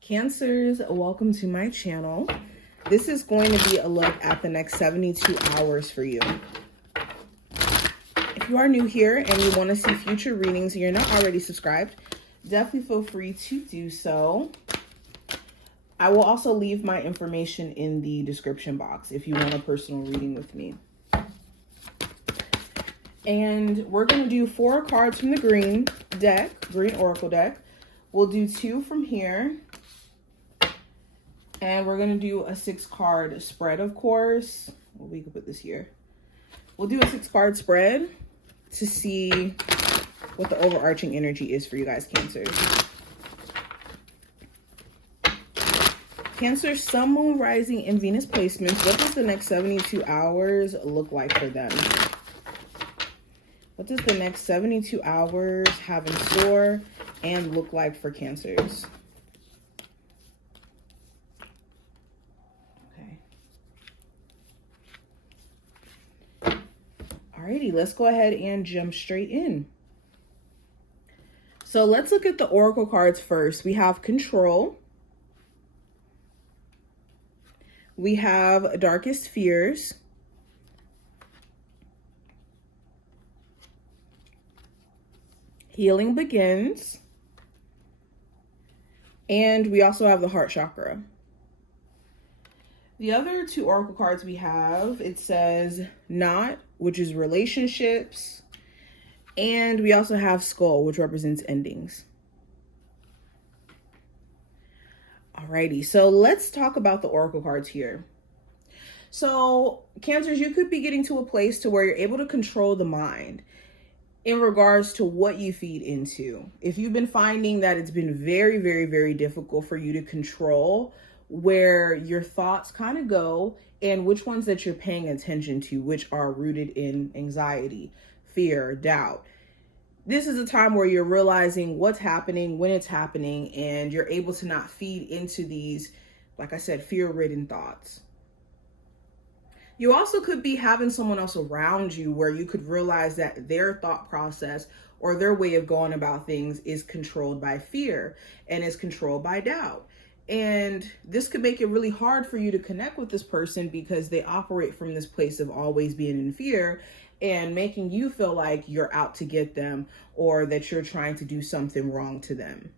Cancers, welcome to my channel. This is going to be a look at the next 72 hours for you. If you are new here and you want to see future readings and you're not already subscribed, definitely feel free to do so. I will also leave my information in the description box if you want a personal reading with me. And we're going to do 4 cards from the green oracle deck. We'll do 2 from here. And we're going to do a 6-card spread, of course. Well, we can put this here. We'll do a 6-card spread to see what the overarching energy is for you guys, Cancers. Cancer, Sun, Moon, Rising, and Venus placements. What does the next 72 hours look like for them? What does the next 72 hours have in store and look like for Cancers? Alrighty, let's go ahead and jump straight in. So let's look at the oracle cards first. We have Control. We have Darkest Fears. Healing Begins. And we also have the Heart Chakra. The other 2 oracle cards we have, it says Knot, which is relationships. And we also have Skull, which represents endings. Alrighty, so let's talk about the oracle cards here. So, Cancers, you could be getting to a place to where you're able to control the mind in regards to what you feed into. If you've been finding that it's been very, very, very difficult for you to control where your thoughts kind of go and which ones that you're paying attention to, which are rooted in anxiety, fear, doubt. This is a time where you're realizing what's happening, when it's happening, and you're able to not feed into these, like I said, fear-ridden thoughts. You also could be having someone else around you where you could realize that their thought process or their way of going about things is controlled by fear and is controlled by doubt. And this could make it really hard for you to connect with this person because they operate from this place of always being in fear and making you feel like you're out to get them or that you're trying to do something wrong to them.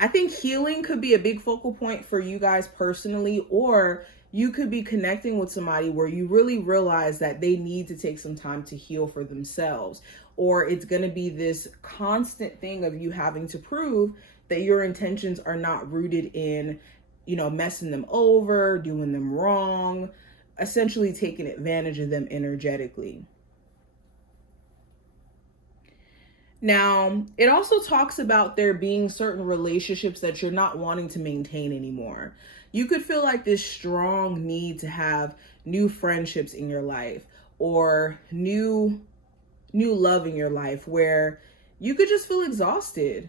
I think healing could be a big focal point for you guys personally, or you could be connecting with somebody where you really realize that they need to take some time to heal for themselves. Or it's going to be this constant thing of you having to prove that your intentions are not rooted in, messing them over, doing them wrong, essentially taking advantage of them energetically. Now, it also talks about there being certain relationships that you're not wanting to maintain anymore. You could feel like this strong need to have new friendships in your life or new love in your life where you could just feel exhausted.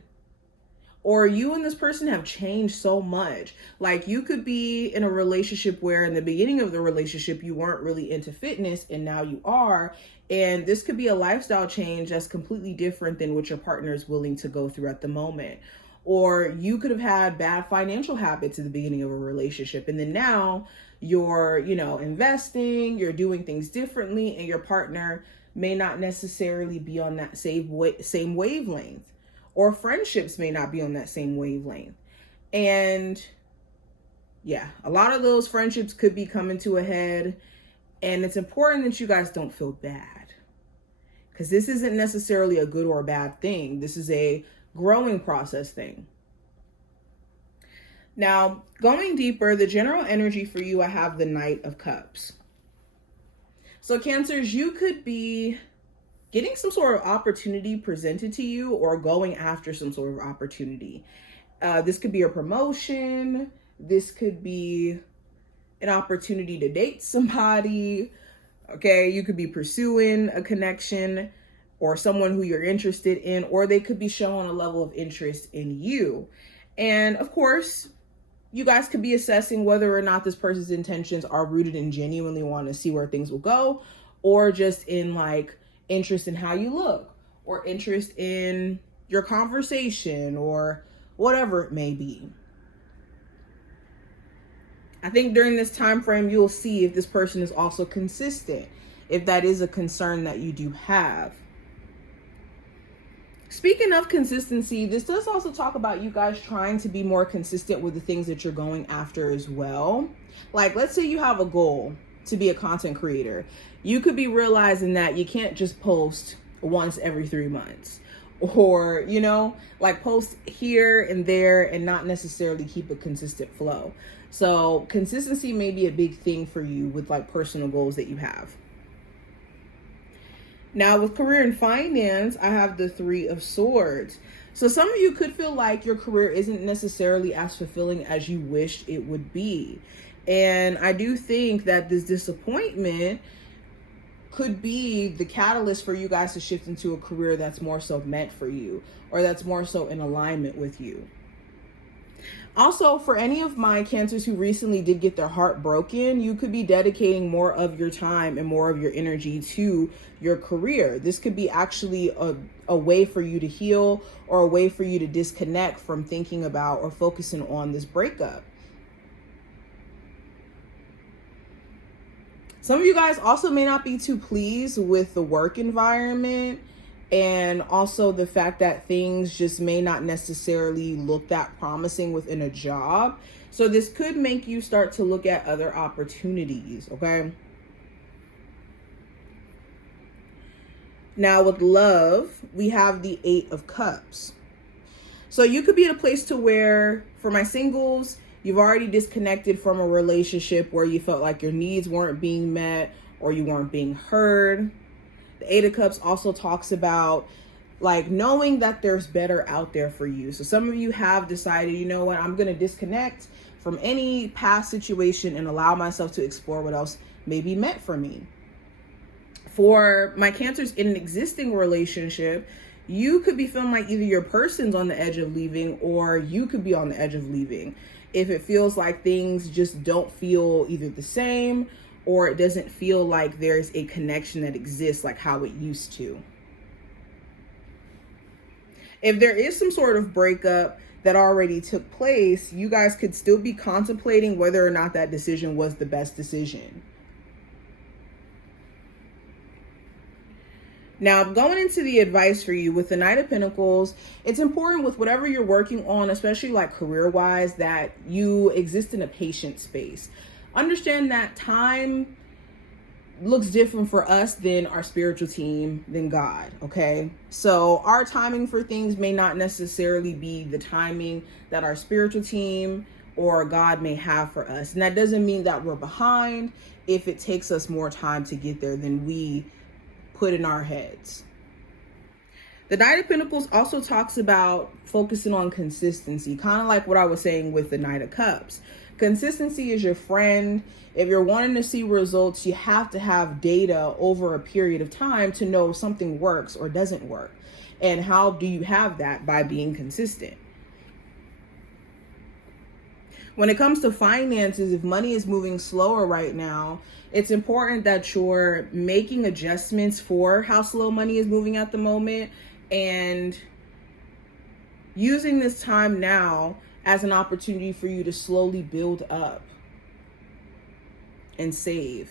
Or you and this person have changed so much. Like you could be in a relationship where in the beginning of the relationship, you weren't really into fitness and now you are. And this could be a lifestyle change that's completely different than what your partner is willing to go through at the moment. Or you could have had bad financial habits at the beginning of a relationship. And then now you're, investing, you're doing things differently, and your partner may not necessarily be on that same wavelength. Or friendships may not be on that same wavelength. And yeah, a lot of those friendships could be coming to a head. And it's important that you guys don't feel bad. Because this isn't necessarily a good or a bad thing. This is a growing process thing. Now, going deeper, the general energy for you, I have the Knight of Cups. So Cancers, you could be getting some sort of opportunity presented to you or going after some sort of opportunity. This could be a promotion. This could be an opportunity to date somebody. Okay, you could be pursuing a connection or someone who you're interested in, or they could be showing a level of interest in you. And of course, you guys could be assessing whether or not this person's intentions are rooted in genuinely wanting to see where things will go, or just in like interest in how you look, or interest in your conversation, or whatever it may be. I think during this time frame, you'll see if this person is also consistent, if that is a concern that you do have. Speaking of consistency, this does also talk about you guys trying to be more consistent with the things that you're going after as well. Like, let's say you have a goal to be a content creator. You could be realizing that you can't just post once every 3 months, or, you know, like post here and there and not necessarily keep a consistent flow. So consistency may be a big thing for you with like personal goals that you have. Now with career and finance, I have the 3 of Swords. So some of you could feel like your career isn't necessarily as fulfilling as you wished it would be. And I do think that this disappointment could be the catalyst for you guys to shift into a career that's more so meant for you, or that's more so in alignment with you. Also, for any of my Cancers who recently did get their heart broken, you could be dedicating more of your time and more of your energy to your career. This could be actually a way for you to heal, or a way for you to disconnect from thinking about or focusing on this breakup. Some of you guys also may not be too pleased with the work environment, and also the fact that things just may not necessarily look that promising within a job. So this could make you start to look at other opportunities, okay? Now with love, we have the 8 of Cups. So you could be in a place to where, for my singles, you've already disconnected from a relationship where you felt like your needs weren't being met or you weren't being heard. The 8 of Cups also talks about like knowing that there's better out there for you. So some of you have decided, you know what, I'm going to disconnect from any past situation and allow myself to explore what else may be meant for me. For my Cancers in an existing relationship, you could be feeling like either your person's on the edge of leaving, or you could be on the edge of leaving. If it feels like things just don't feel either the same, or it doesn't feel like there's a connection that exists like how it used to. If there is some sort of breakup that already took place, you guys could still be contemplating whether or not that decision was the best decision. Now, going into the advice for you with the Knight of Pentacles, it's important with whatever you're working on, especially like career-wise, that you exist in a patient space. Understand that time looks different for us than our spiritual team, than God, okay? So our timing for things may not necessarily be the timing that our spiritual team or God may have for us. And that doesn't mean that we're behind if it takes us more time to get there than we put in our heads. The Knight of Pentacles also talks about focusing on consistency, kind of like what I was saying with the Knight of Cups. Consistency is your friend. If you're wanting to see results, you have to have data over a period of time to know if something works or doesn't work. And how do you have that? By being consistent. When it comes to finances, if money is moving slower right now, it's important that you're making adjustments for how slow money is moving at the moment, and using this time now as an opportunity for you to slowly build up and save.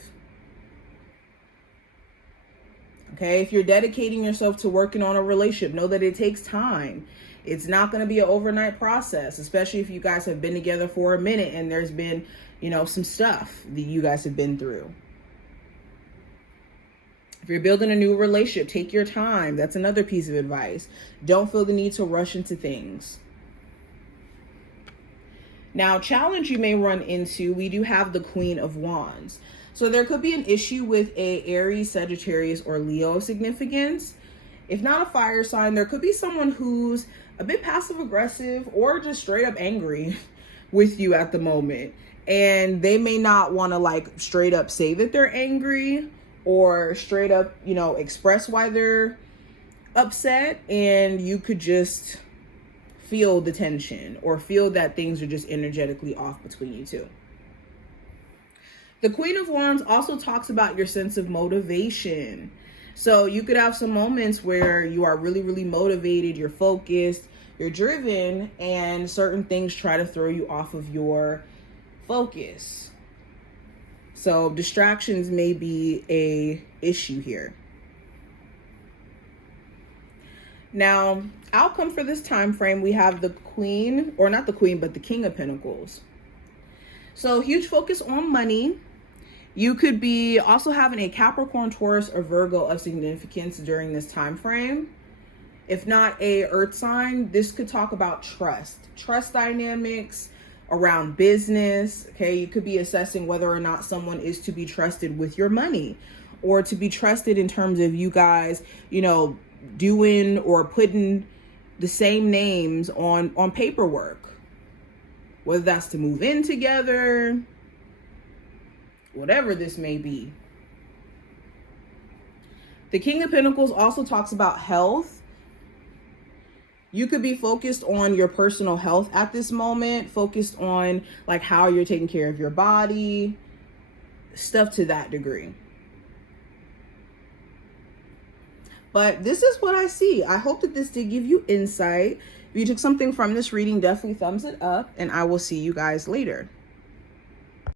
Okay, if you're dedicating yourself to working on a relationship, know that it takes time. It's not going to be an overnight process, especially if you guys have been together for a minute and there's been, you know, some stuff that you guys have been through. If you're building a new relationship, take your time. That's another piece of advice. Don't feel the need to rush into things. Now, challenge you may run into, we do have the Queen of Wands. So there could be an issue with a Aries, Sagittarius, or Leo significance. If not a fire sign, there could be someone who's a bit passive aggressive or just straight up angry with you at the moment. And they may not want to like straight up say that they're angry or straight up, you know, express why they're upset. And you could just feel the tension or feel that things are just energetically off between you two. The Queen of Wands also talks about your sense of motivation. So you could have some moments where you are really, really motivated, you're focused, you're driven, and certain things try to throw you off of your focus. So distractions may be a issue here. Now, outcome for this time frame, we have the Queen, or not the Queen, but the King of Pentacles. So huge focus on money. You could be also having a Capricorn, Taurus, or Virgo of significance during this time frame. If not a earth sign, this could talk about trust dynamics around business. Okay, you could be assessing whether or not someone is to be trusted with your money, or to be trusted in terms of you guys, doing or putting the same names on paperwork, whether that's to move in together, whatever this may be. The King of Pentacles also talks about health. You could be focused on your personal health at this moment, focused on like how you're taking care of your body, stuff to that degree. But this is what I see. I hope that this did give you insight. If you took something from this reading, definitely thumbs it up, and I will see you guys later.